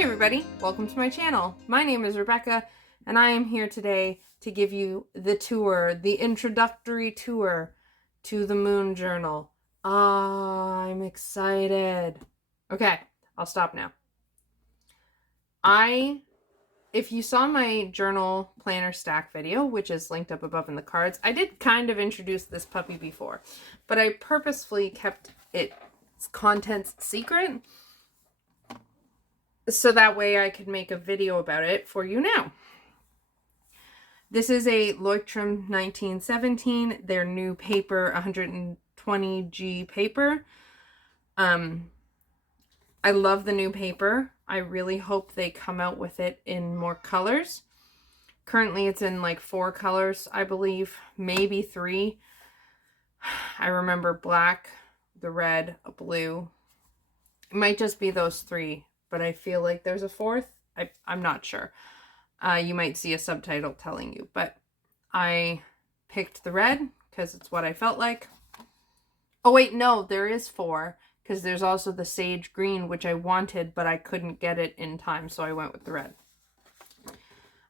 Hi everybody, welcome to my channel. My name is Rebecca and I am here today to give you the tour, the introductory tour to the Moon Journal. I'm excited. Okay, I'll stop now. If you saw my journal planner stack video, which is linked up above in the cards, I did kind of introduce this puppy before, but I purposefully kept its contents secret so that way I could make a video about it for you now. This is a Leuchtturm 1917, their new paper, 120G paper. I love the new paper. I really hope they come out with it in more colors. Currently it's in like 4 colors, I believe, maybe 3. I remember black, the red, a blue. It might just be those 3, but I feel like there's a 4th. I'm not sure. You might see a subtitle telling you, but I picked the red because it's what I felt like. Oh wait, no, there is 4 because there's also the sage green, which I wanted, but I couldn't get it in time, so I went with the red.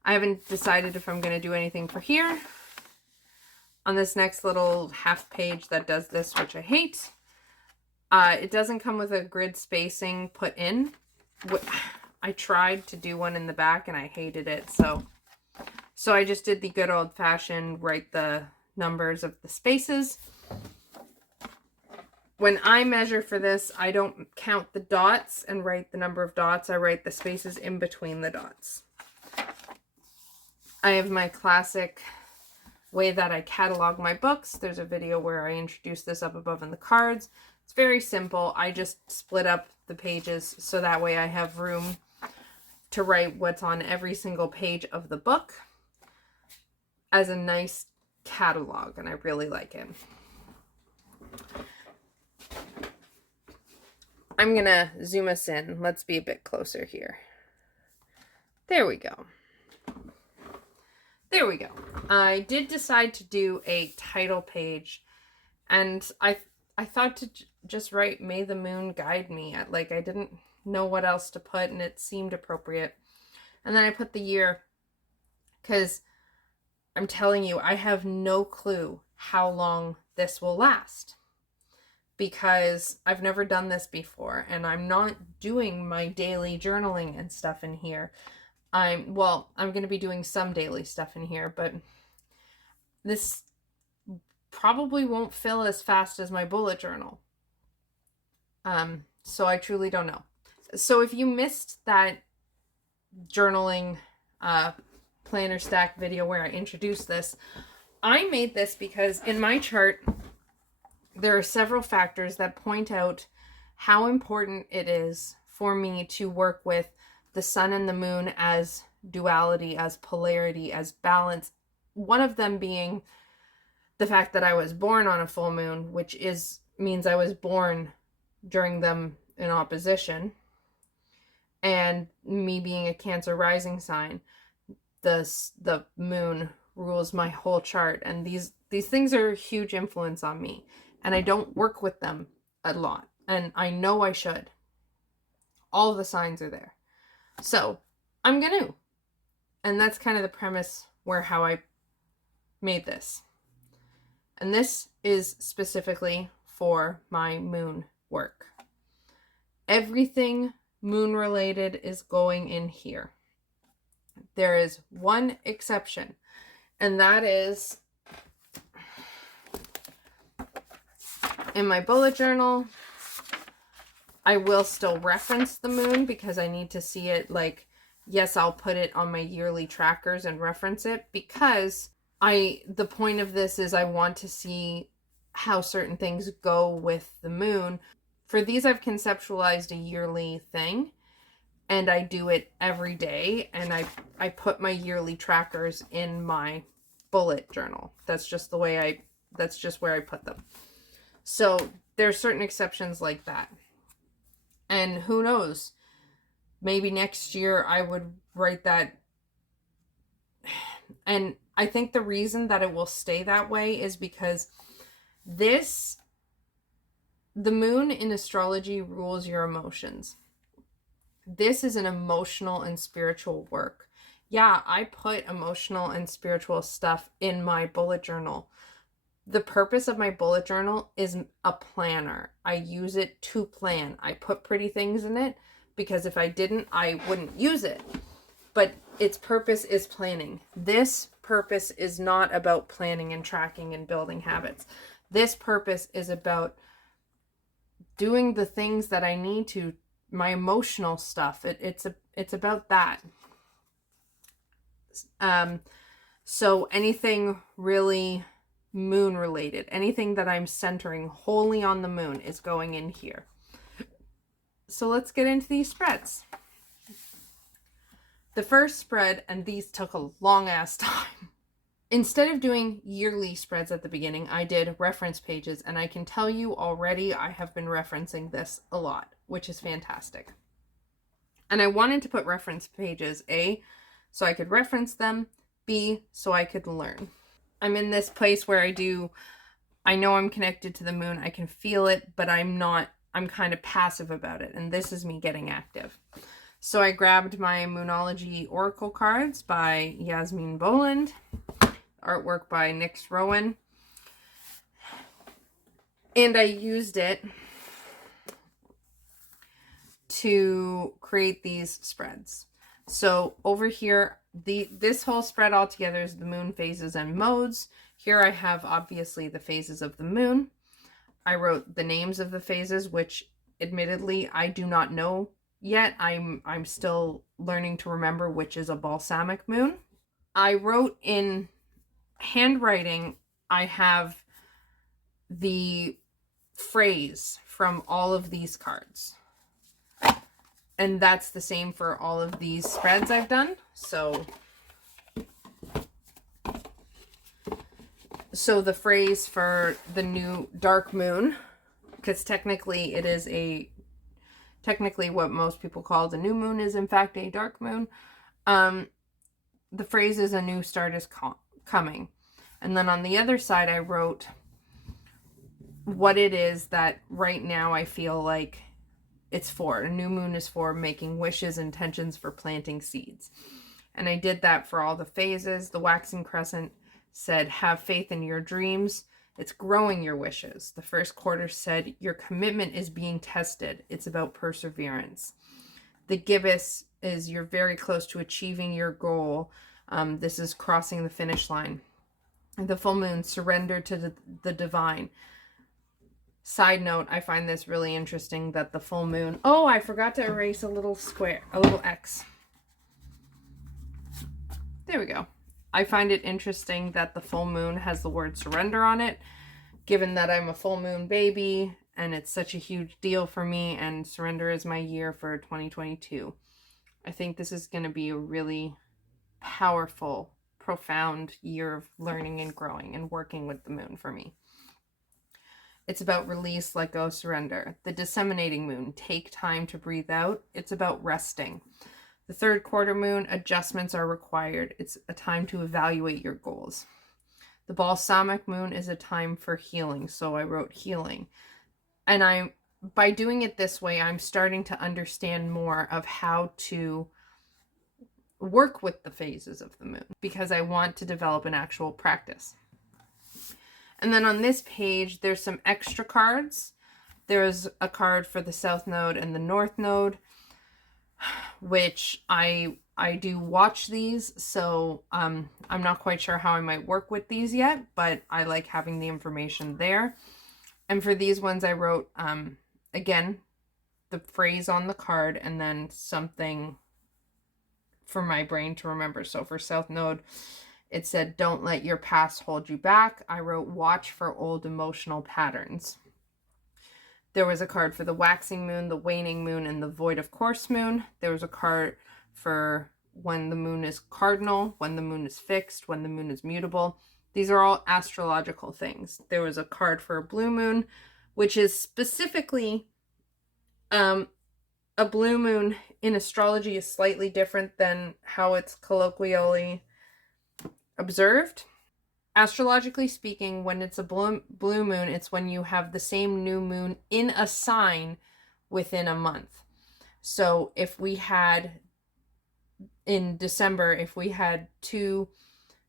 I haven't decided if I'm going to do anything for here. On this next little half page that does this, which I hate, it doesn't come with a grid spacing put in. I tried to do one in the back and I hated it, so I just did the good old-fashioned write the numbers of the spaces. When I measure for this, I don't count the dots and write the number of dots. I write the spaces in between the dots. I have my classic way that I catalog my books. There's a video where I introduce this up above in the cards. It's very simple. I just split up the pages so that way I have room to write what's on every single page of the book as a nice catalog, and I really like it. I'm gonna zoom us in. Let's be a bit closer here. There we go. There we go. I did decide to do a title page, and I thought to just write "May the Moon Guide Me." I didn't know what else to put, and it seemed appropriate. And then I put the year, because I'm telling you, I have no clue how long this will last, because I've never done this before, and I'm not doing my daily journaling and stuff in here. I'm going to be doing some daily stuff in here, but this probably won't fill as fast as my bullet journal. So I truly don't know. So if you missed that journaling planner stack video where I introduced this, I made this because in my chart there are several factors that point out how important it is for me to work with the sun and the moon as duality, as polarity, as balance. One of them being the fact that I was born on a full moon, which means I was born during them in opposition. And me being a Cancer rising sign, the moon rules my whole chart, and these things are a huge influence on me, and I don't work with them a lot, and I know I should. All the signs are there, so I'm gonna, and that's kind of the premise how I made this. And this is specifically for my moon work. Everything moon related is going in here. There is one exception, and that is in my bullet journal. I will still reference the moon because I need to see it. Yes, I'll put it on my yearly trackers and reference it, because the point of this is I want to see how certain things go with the moon. For these, I've conceptualized a yearly thing, and I do it every day, and I put my yearly trackers in my bullet journal. That's just where I put them. So there's certain exceptions like that. And who knows, maybe next year I would write that. And I think the reason that it will stay that way is because the moon in astrology rules your emotions. This is an emotional and spiritual work. Yeah, I put emotional and spiritual stuff in my bullet journal. The purpose of my bullet journal is a planner. I use it to plan. I put pretty things in it because if I didn't, I wouldn't use it. But its purpose is planning. This purpose is not about planning and tracking and building habits. This purpose is about doing the things that I need to, my emotional stuff. It's about that. So anything really moon related, anything that I'm centering wholly on the moon is going in here. So let's get into these spreads. The first spread, and these took a long ass time. Instead of doing yearly spreads at the beginning, I did reference pages, and I can tell you already I have been referencing this a lot, which is fantastic. And I wanted to put reference pages, A, so I could reference them, B, so I could learn. I'm in this place where I know I'm connected to the moon, I can feel it, but I'm kind of passive about it, and this is me getting active. So I grabbed my Moonology Oracle cards by Yasmin Boland, artwork by Nyx Rowan, and I used it to create these spreads. So over here, this whole spread all together is the moon phases and modes. Here I have obviously the phases of the moon. I wrote the names of the phases, which admittedly I do not know yet. I'm still learning to remember which is a balsamic moon. I wrote in handwriting, I have the phrase from all of these cards. And that's the same for all of these spreads I've done. So the phrase for the new dark moon, because technically what most people call the new moon is in fact a dark moon. The phrase is a new start is coming. And then on the other side, I wrote what it is that right now I feel like it's for. A new moon is for making wishes, intentions, for planting seeds. And I did that for all the phases. The waxing crescent said, have faith in your dreams. It's growing your wishes. The first quarter said, your commitment is being tested. It's about perseverance. The gibbous is, you're very close to achieving your goal. This is crossing the finish line. The full moon, surrender to the divine. Side note, I find this really interesting that the full moon... Oh, I forgot to erase a little square, a little X. There we go. I find it interesting that the full moon has the word surrender on it, given that I'm a full moon baby and it's such a huge deal for me, and surrender is my year for 2022. I think this is going to be a really powerful, profound year of learning and growing and working with the moon for me. It's about release, let go, surrender. The disseminating moon, take time to breathe out. It's about resting. The third quarter moon, adjustments are required. It's a time to evaluate your goals. The balsamic moon is a time for healing. So I wrote healing. And by doing it this way, I'm starting to understand more of how to work with the phases of the moon, because I want to develop an actual practice. And then on this page, there's some extra cards. There's a card for the South Node and the North Node, which I do watch these, so I'm not quite sure how I might work with these yet, but I like having the information there. And for these ones, I wrote, again, the phrase on the card and then something for my brain to remember. So for South Node, it said, don't let your past hold you back. I wrote, watch for old emotional patterns. There was a card for the waxing moon, the waning moon, and the void of course moon. There was a card for when the moon is cardinal, when the moon is fixed, when the moon is mutable. These are all astrological things. There was a card for a blue moon, which is specifically a blue moon in astrology is slightly different than how it's colloquially observed. Astrologically speaking, when it's a blue moon, it's when you have the same new moon in a sign within a month. So if we had, in December, if we had 2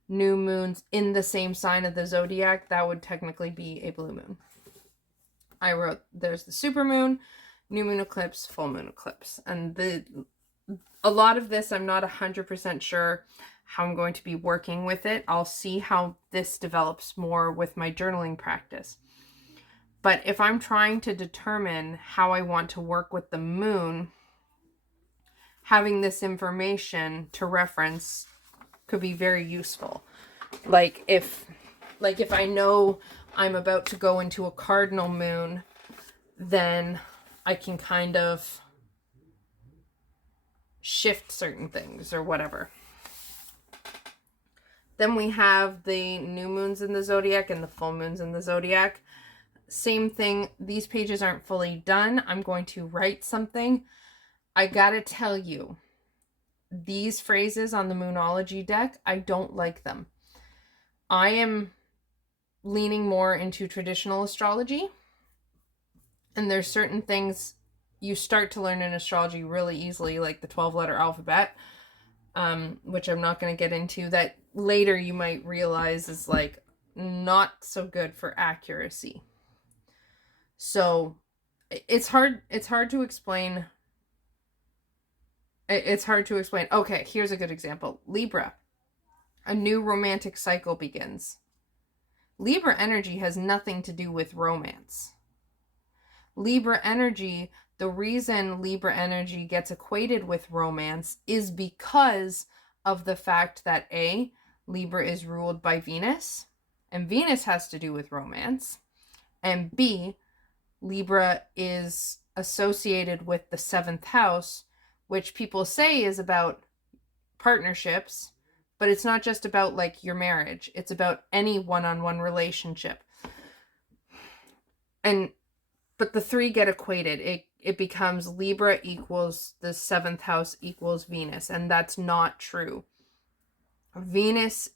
new moons in the same sign of the zodiac, that would technically be a blue moon. I wrote, there's the supermoon, new moon eclipse, full moon eclipse. And a lot of this, I'm not 100% sure how I'm going to be working with it. I'll see how this develops more with my journaling practice. But if I'm trying to determine how I want to work with the moon, having this information to reference could be very useful. Like if I know I'm about to go into a cardinal moon, then I can kind of shift certain things or whatever. Then we have the new moons in the zodiac and the full moons in the zodiac. Same thing. These pages aren't fully done. I'm going to write something. I gotta tell you, these phrases on the Moonology deck, I don't like them. I am leaning more into traditional astrology, and there's certain things you start to learn in astrology really easily, like the 12-letter alphabet, which I'm not going to get into, that later you might realize is like not so good for accuracy. So it's hard to explain. It's hard to explain. Okay, here's a good example. Libra. A new romantic cycle begins. Libra energy has nothing to do with romance. Libra energy, the reason Libra energy gets equated with romance is because of the fact that A, Libra is ruled by Venus, and Venus has to do with romance, and B, Libra is associated with the 7th house, which people say is about partnerships, but it's not just about like your marriage. It's about any one-on-one relationship. But the 3 get equated. It becomes Libra equals the 7th house equals Venus, and that's not true. Venus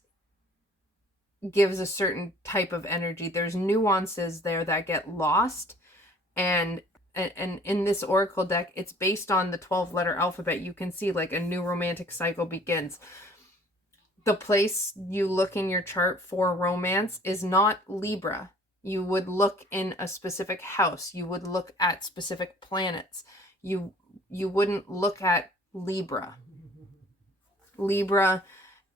gives a certain type of energy. There's nuances there that get lost, and in this oracle deck, it's based on the 12-letter alphabet. You can see like a new romantic cycle begins. The place you look in your chart for romance is not Libra. You would look in a specific house. You would look at specific planets. You wouldn't look at Libra. Libra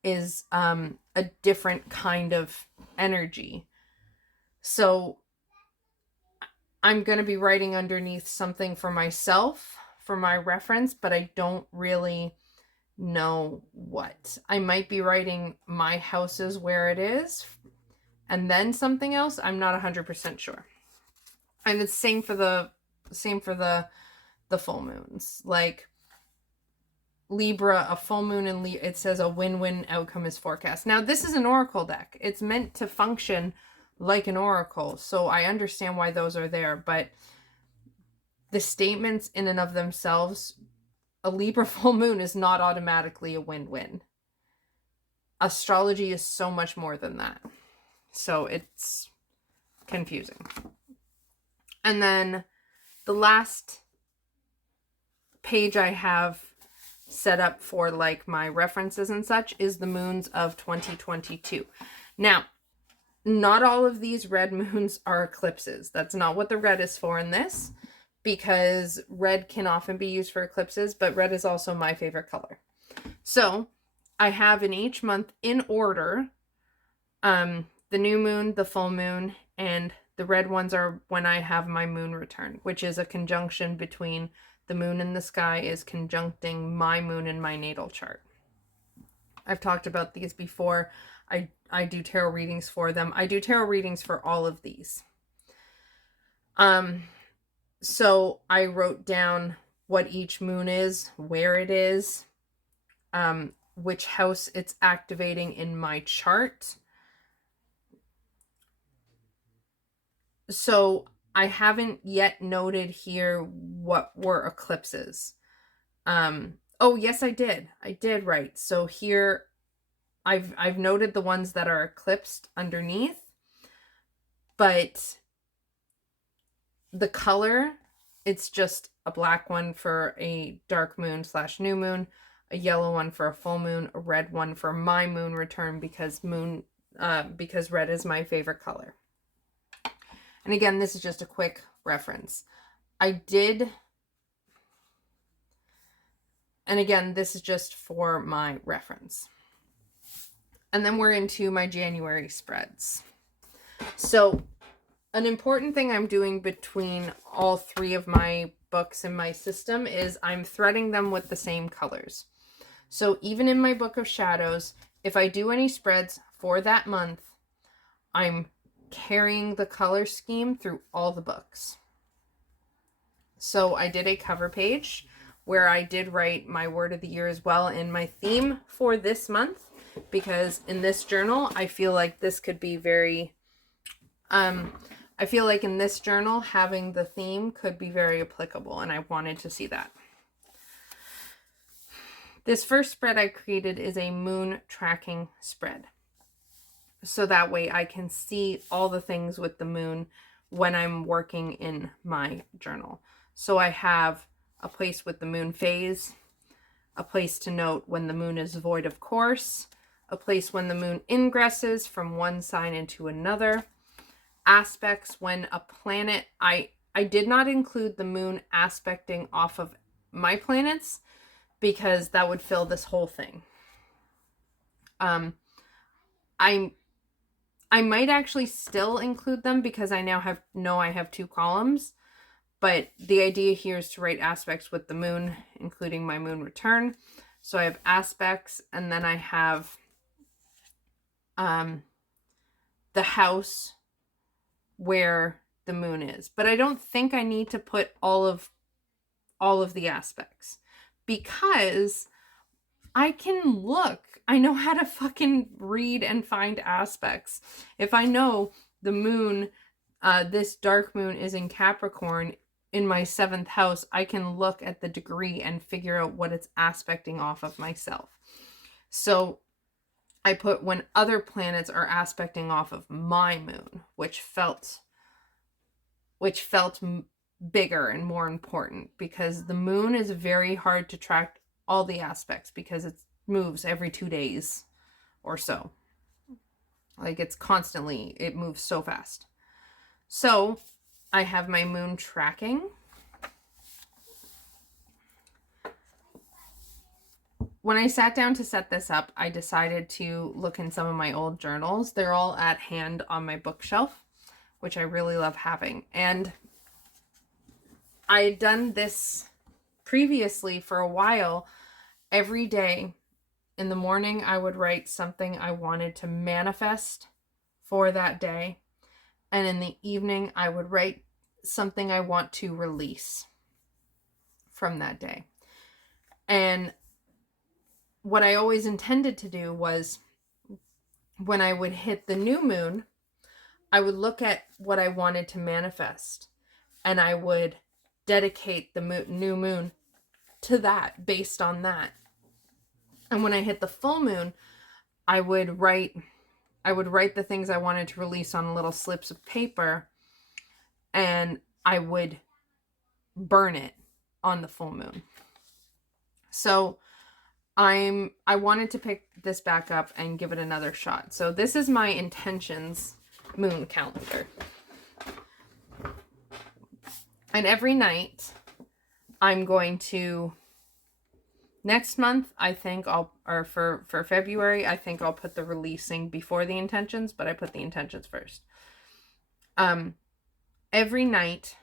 is a different kind of energy. So I'm going to be writing underneath something for myself, for my reference, but I don't really know what. I might be writing my houses where it is, and then something else. I'm not 100% sure. And it's same for the full moons. Like Libra, a full moon in Libra, it says a win-win outcome is forecast. Now, this is an oracle deck. It's meant to function like an oracle, so I understand why those are there, but the statements in and of themselves, a Libra full moon is not automatically a win-win. Astrology is so much more than that. So it's confusing. And then the last page I have set up for like my references and such is the moons of 2022. Now, not all of these red moons are eclipses. That's not what the red is for in this, because red can often be used for eclipses, but red is also my favorite color. So I have in each month in order, the new moon, the full moon, and the red ones are when I have my moon return, which is a conjunction between the moon in the sky is conjuncting my moon in my natal chart. I've talked about these before. I do tarot readings for them. I do tarot readings for all of these. So I wrote down what each moon is, where it is, which house it's activating in my chart. So I haven't yet noted here what were eclipses. Oh, yes, I did. I did write. So here I've noted the ones that are eclipsed underneath, but the color it's just a black one for a dark moon / new moon, a yellow one for a full moon, a red one for my moon return because red is my favorite color. And again, this is just a quick reference. And again, this is just for my reference. And then we're into my January spreads. So an important thing I'm doing between all 3 of my books in my system is I'm threading them with the same colors. So even in my book of shadows, if I do any spreads for that month, I'm carrying the color scheme through all the books. So I did a cover page where I did write my word of the year as well in my theme for this month, because in this journal, I feel like this could be very, I feel like in this journal, having the theme could be very applicable, and I wanted to see that. This first spread I created is a moon tracking spread. So that way I can see all the things with the moon when I'm working in my journal. So I have a place with the moon phase, a place to note when the moon is void of course, a place when the moon ingresses from one sign into another, aspects when a planet, I did not include the moon aspecting off of my planets because that would fill this whole thing. I might actually still include them because I now I have 2 columns, but the idea here is to write aspects with the moon, including my moon return. So I have aspects, and then I have the house where the moon is. But I don't think I need to put all of the aspects because I can look. I know how to fucking read and find aspects. If I know the moon, this dark moon is in Capricorn in my 7th house, I can look at the degree and figure out what it's aspecting off of myself. So I put when other planets are aspecting off of my moon, which felt bigger and more important because the moon is very hard to track all the aspects because it moves every 2 days or so. Like it moves so fast. So I have my moon tracking. When I sat down to set this up, I decided to look in some of my old journals. They're all at hand on my bookshelf, which I really love having. And I had done this previously for a while. Every day in the morning, I would write something I wanted to manifest for that day. And in the evening, I would write something I want to release from that day. And what I always intended to do was when I would hit the new moon, I would look at what I wanted to manifest and I would dedicate the new moon to that based on that. And when I hit the full moon, I would write the things I wanted to release on little slips of paper and I would burn it on the full moon. So I wanted to pick this back up and give it another shot. So this is my intentions moon calendar. And every night I'm going to, next month, I think for February, I think I'll put the releasing before the intentions, but I put the intentions first. Every night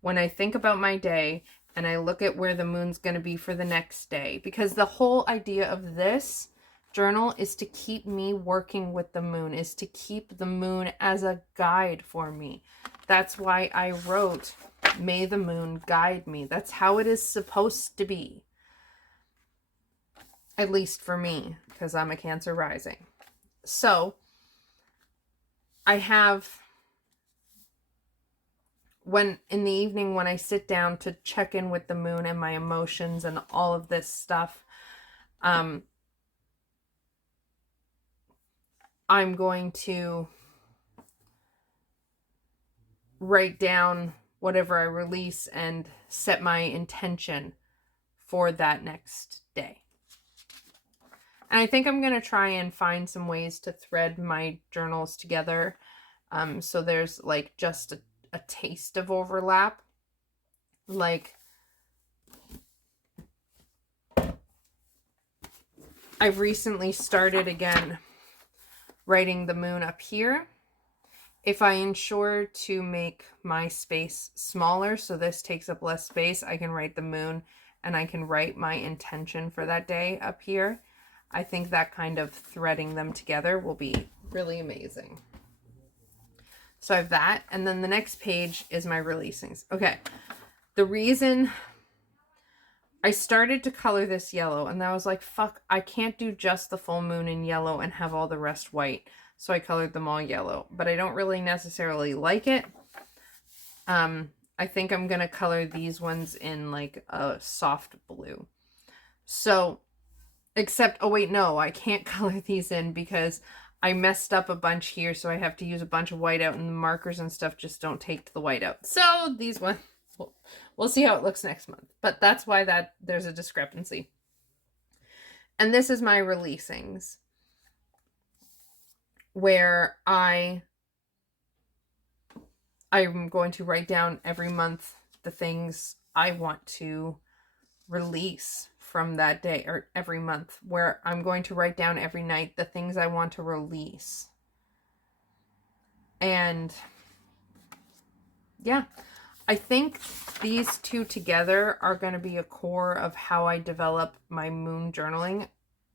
when I think about my day and I look at where the moon's going to be for the next day, because the whole idea of this journal is to keep me working with the moon, is to keep the moon as a guide for me. That's why I wrote, "May the moon guide me." That's how it is supposed to be. At least for me, because I'm a Cancer rising. So I have, when in the evening when I sit down to check in with the moon and my emotions and all of this stuff, I'm going to write down whatever I release and set my intention for that next day. And I think I'm going to try and find some ways to thread my journals together. So there's like just a taste of overlap. Like, I've recently started again writing the moon up here. If I ensure to make my space smaller, so this takes up less space, I can write the moon and I can write my intention for that day up here. I think that kind of threading them together will be really amazing. So I have that. And then the next page is my releasings. Okay. The reason I started to color this yellow, and I was like, fuck, I can't do just the full moon in yellow and have all the rest white. So I colored them all yellow, but I don't really necessarily like it. I think I'm going to color these ones in like a soft blue. So, except, oh wait, no, I can't color these in because I messed up a bunch here. So I have to use a bunch of whiteout, and the markers and stuff just don't take to the whiteout. So these ones, we'll see how it looks next month. But that's why there's a discrepancy. And this is my releasings, where I'm going to write down every month the things I want to release from that day, or every month, where I'm going to write down every night the things I want to release. And yeah, I think these two together are going to be a core of how I develop my moon journaling.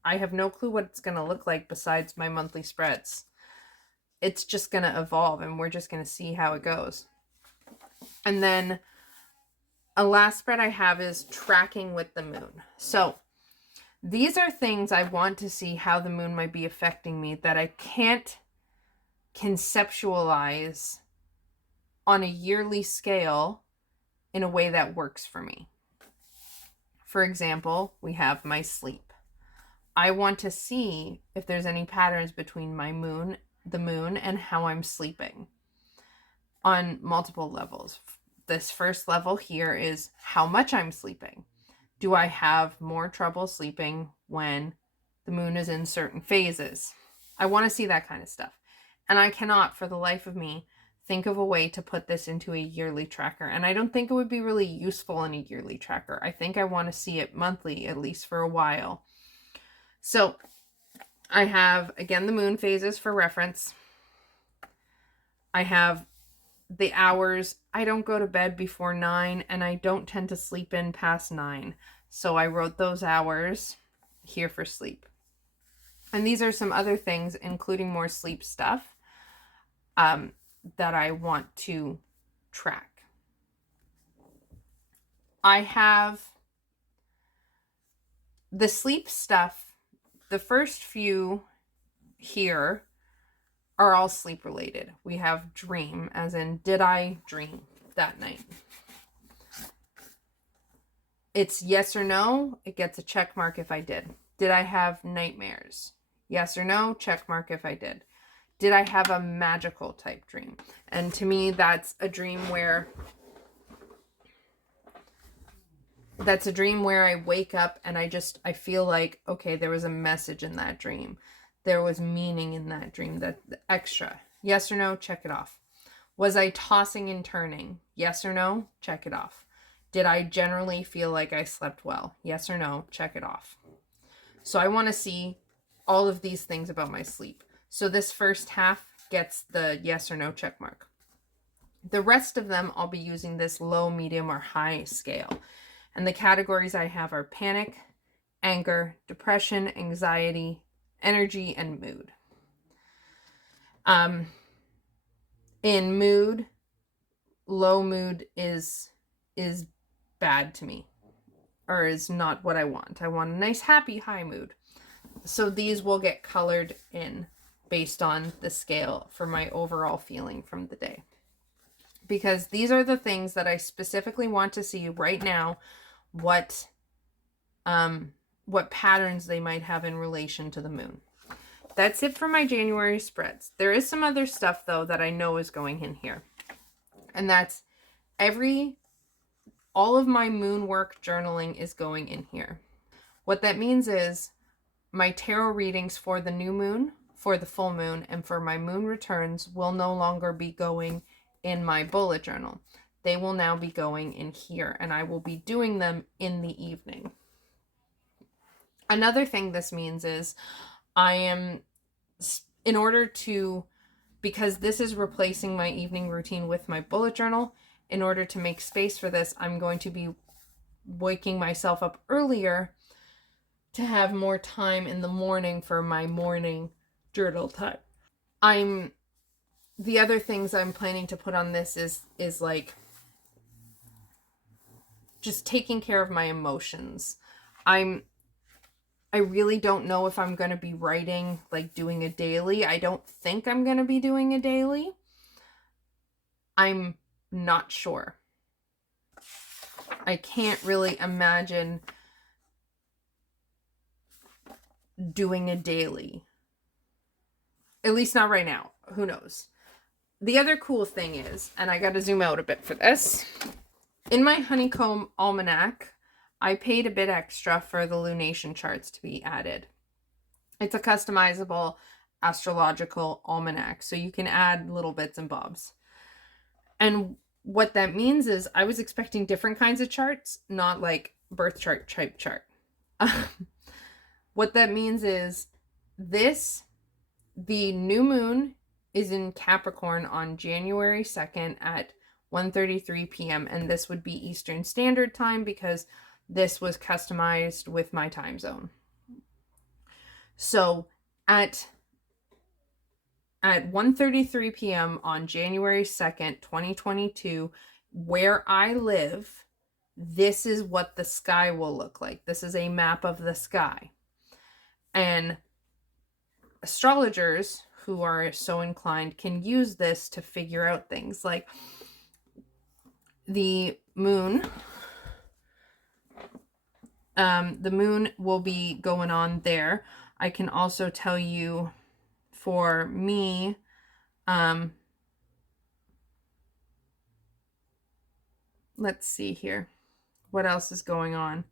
I have no clue what it's going to look like besides my monthly spreads. It's just going to evolve, and we're just going to see how it goes. And then a last spread I have is tracking with the moon. So these are things I want to see how the moon might be affecting me that I can't conceptualize on a yearly scale in a way that works for me. For example, we have my sleep. I want to see if there's any patterns between the moon, and how I'm sleeping on multiple levels. This first level here is how much I'm sleeping. Do I have more trouble sleeping when the moon is in certain phases? I want to see that kind of stuff. And I cannot, for the life of me, think of a way to put this into a yearly tracker. And I don't think it would be really useful in a yearly tracker. I think I want to see it monthly, at least for a while. So I have, again, the moon phases for reference. I have the hours. I don't go to bed before 9, and I don't tend to sleep in past 9. So I wrote those hours here for sleep. And these are some other things, including more sleep stuff, that I want to track. I have the sleep stuff. The first few here are all sleep related. We have dream, as in, did I dream that night? It's yes or no. It gets a check mark if I did. Did I have nightmares? Yes or no, check mark if I did. Did I have a magical type dream? And to me, that's a dream where I wake up and I feel like, okay, there was a message in that dream. There was meaning in that dream, that extra. Yes or no, check it off. Was I tossing and turning? Yes or no, check it off. Did I generally feel like I slept well? Yes or no, check it off. So I want to see all of these things about my sleep. So this first half gets the yes or no check mark. The rest of them, I'll be using this low, medium, or high scale. And the categories I have are panic, anger, depression, anxiety, energy, and mood. In mood, low mood is bad to me, or is not what I want. I want a nice, happy, high mood. So these will get colored in based on the scale for my overall feeling from the day. Because these are the things that I specifically want to see right now, what patterns they might have in relation to the moon. That's it for my January spreads. There is some other stuff, though, that I know is going in here. And that's all of my moon work journaling is going in here. What that means is my tarot readings for the new moon, for the full moon, and for my moon returns will no longer be going in my bullet journal. They will now be going in here, and I will be doing them in the evening. Another thing this means is because this is replacing my evening routine with my bullet journal, in order to make space for this, I'm going to be waking myself up earlier to have more time in the morning for my morning journal time. The other things I'm planning to put on this is like just taking care of my emotions. I really don't know if I'm going to be writing, like doing a daily. I don't think I'm going to be doing a daily. I'm not sure. I can't really imagine doing a daily. At least not right now. Who knows? The other cool thing is, and I got to zoom out a bit for this, in my Honeycomb Almanac, I paid a bit extra for the lunation charts to be added. It's a customizable astrological almanac, so you can add little bits and bobs. And what that means is I was expecting different kinds of charts, not like birth chart type chart. What that means is the new moon is in Capricorn on January 2nd at 1:33 p.m. and this would be Eastern Standard Time because this was customized with my time zone. So at 1:33 p.m. on January 2nd, 2022, where I live, this is what the sky will look like. This is a map of the sky. And astrologers who are so inclined can use this to figure out things like the moon. The moon will be going on there. I can also tell you for me, let's see here. What else is going on?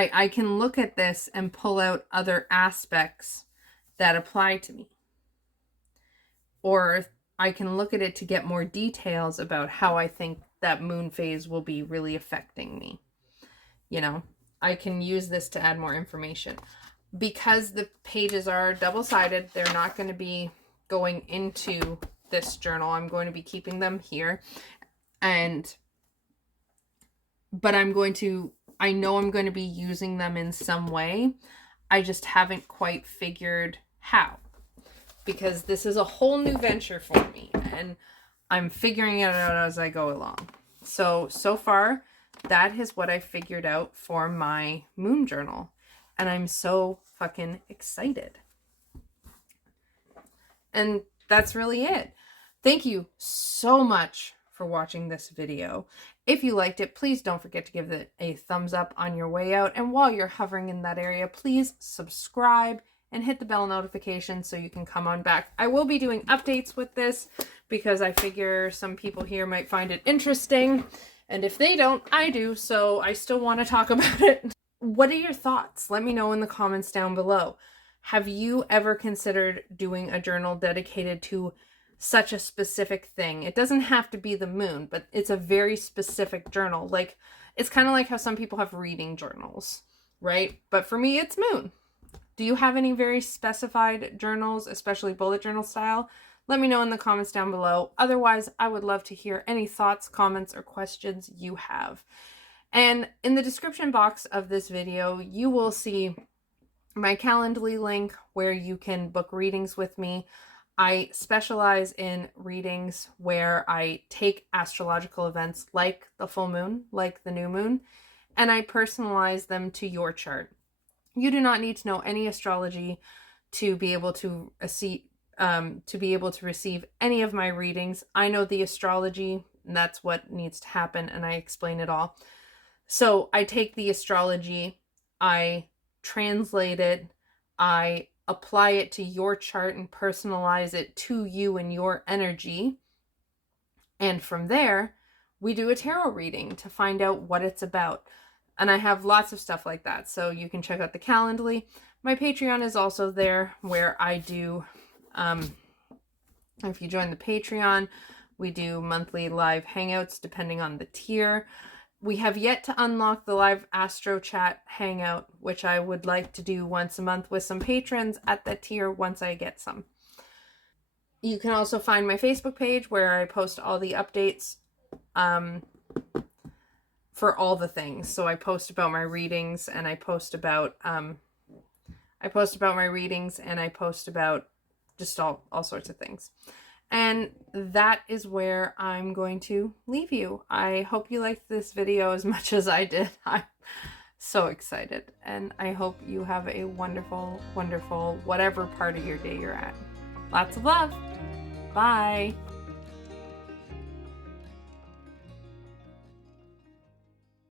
I can look at this and pull out other aspects that apply to me. Or I can look at it to get more details about how I think that moon phase will be really affecting me. You know, I can use this to add more information. Because the pages are double-sided, they're not going to be going into this journal. I'm going to be keeping them here. But I know I'm going to be using them in some way. I just haven't quite figured how. Because this is a whole new venture for me. And I'm figuring it out as I go along. So far, that is what I figured out for my moon journal. And I'm so fucking excited. And that's really it. Thank you so much for watching this video. If you liked it, please don't forget to give it a thumbs up on your way out. And while you're hovering in that area, please subscribe and hit the bell notification so you can come on back. I will be doing updates with this because I figure some people here might find it interesting. And if they don't, I do. So I still want to talk about it. What are your thoughts? Let me know in the comments down below. Have you ever considered doing a journal dedicated to such a specific thing? It doesn't have to be the moon, but it's a very specific journal. Like, it's kind of like how some people have reading journals, right? But for me, it's moon. Do you have any very specified journals, especially bullet journal style? Let me know in the comments down below. Otherwise, I would love to hear any thoughts, comments, or questions you have. And in the description box of this video, you will see my Calendly link where you can book readings with me. I specialize in readings where I take astrological events like the full moon, like the new moon, and I personalize them to your chart. You do not need to know any astrology to be able to receive any of my readings. I know the astrology, and that's what needs to happen, and I explain it all. So I take the astrology, I translate it, I apply it to your chart and personalize it to you and your energy. And from there, we do a tarot reading to find out what it's about. And I have lots of stuff like that. So you can check out the Calendly. My Patreon is also there, where I do, if you join the Patreon, we do monthly live hangouts depending on the tier. We have yet to unlock the live Astro Chat hangout, which I would like to do once a month with some patrons at that tier once I get some. You can also find my Facebook page, where I post all the updates for all the things. So I post about my readings, and I post about just all sorts of things. And that is where I'm going to leave you. I hope you liked this video as much as I did. I'm so excited, and I hope you have a wonderful, wonderful whatever part of your day you're at. Lots of love. Bye.